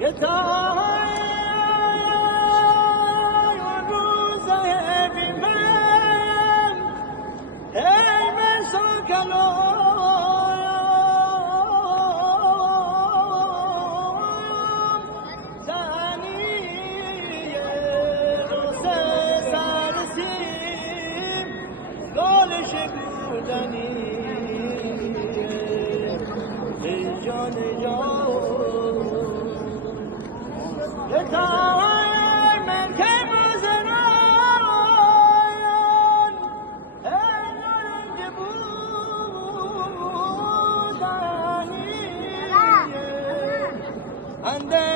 یه تای روز بیمن ای مرسا کلام زنی روز سرسیم گالش گودنی ای جان جان یه تای من که مزنان ای نارنج بودنی اندر